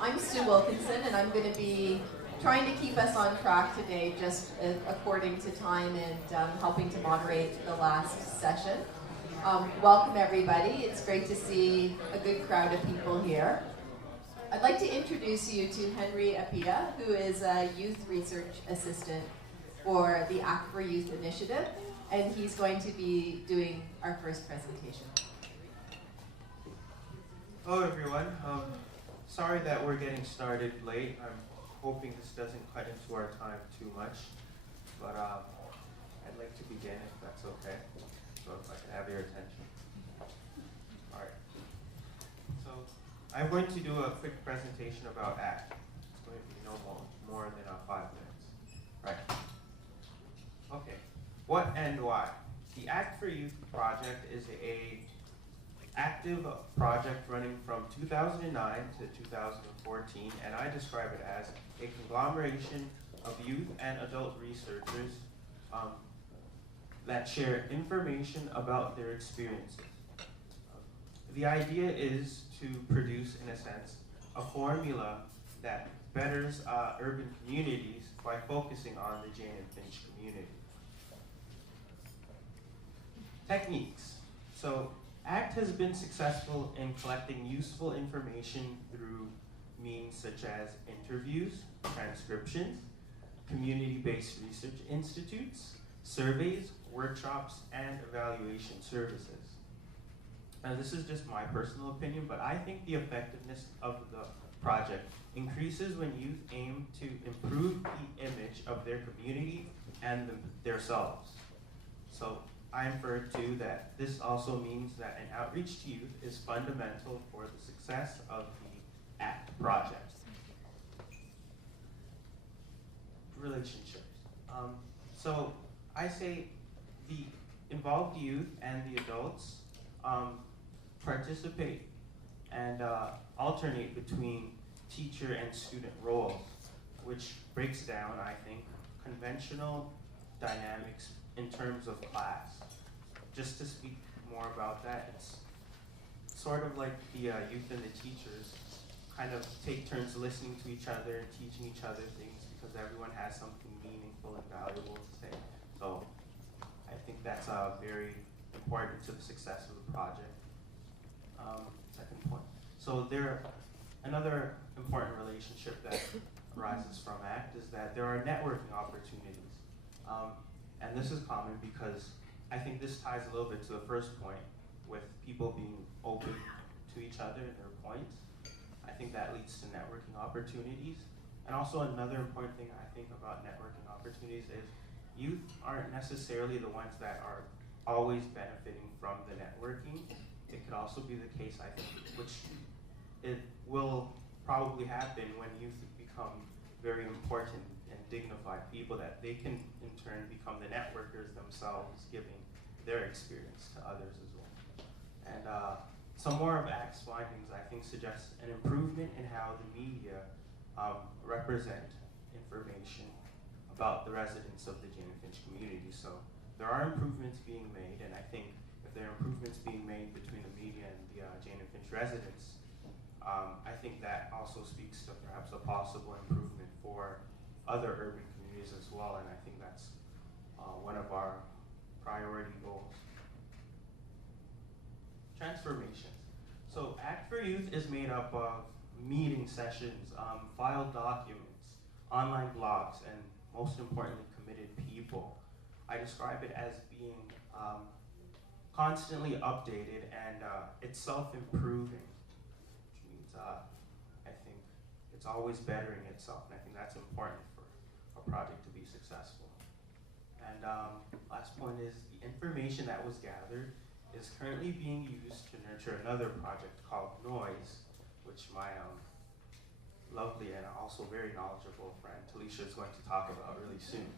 I'm Sue Wilkinson, and I'm going to be trying to keep us on track today, just according to time, and helping to moderate the last session. Welcome, everybody. It's great to see a good crowd of people here. I'd like to introduce you to Henry Appiah, who is a youth research assistant for the Act for Youth initiative, and he's going to be doing our first presentation. Hello, everyone. Sorry that we're getting started late. I'm hoping this doesn't cut into our time too much, but I'd like to begin if that's okay. So if I can have your attention. All right. So I'm going to do a quick presentation about ACT. It's going to be no more than 5 minutes. Right. Okay. What and why? The Act for Youth project is a active project running from 2009 to 2014, and I describe it as a conglomeration of youth and adult researchers that share information about their experiences. The idea is to produce, in a sense, a formula that betters urban communities by focusing on the Jane and Finch community. Techniques. So ACT has been successful in collecting useful information through means such as interviews, transcriptions, community-based research institutes, surveys, workshops, and evaluation services. Now, this is just my personal opinion, but I think the effectiveness of the project increases when youth aim to improve the image of their community and themselves. So I infer too that this also means that an outreach to youth is fundamental for the success of the ACT project. Relationships. So I say the involved youth and the adults participate and alternate between teacher and student roles, which breaks down, I think, conventional dynamics in terms of class. Just to speak more about that, it's sort of like the youth and the teachers kind of take turns listening to each other and teaching each other things because everyone has something meaningful and valuable to say. So I think that's very important to the success of the project. Second point. So another important relationship that arises from ACT is that there are networking opportunities. And this is common because I think this ties a little bit to the first point with people being open to each other and their points. I think that leads to networking opportunities. And also another important thing I think about networking opportunities is youth aren't necessarily the ones that are always benefiting from the networking. It could also be the case, I think, which it will probably happen when youth become very important and dignified people, that they can in turn become the networkers themselves, giving their experience to others as well. And some more of ACT's findings, I think, suggest an improvement in how the media represent information about the residents of the Jane and Finch community. So there are improvements being made, and I think if there are improvements being made between the media and the Jane and Finch residents, I think that also speaks to perhaps a possible improvement for other urban communities as well, and I think that's one of our priority goals. Transformations. So ACT for Youth is made up of meeting sessions, filed documents, online blogs, and most importantly, committed people. I describe it as being constantly updated and it's self-improving, which means I think it's always bettering itself, and I think that's important for a project to be successful. And last point is the information that was gathered is currently being used to nurture another project called Noise, which my lovely and also very knowledgeable friend Talisha is going to talk about really soon.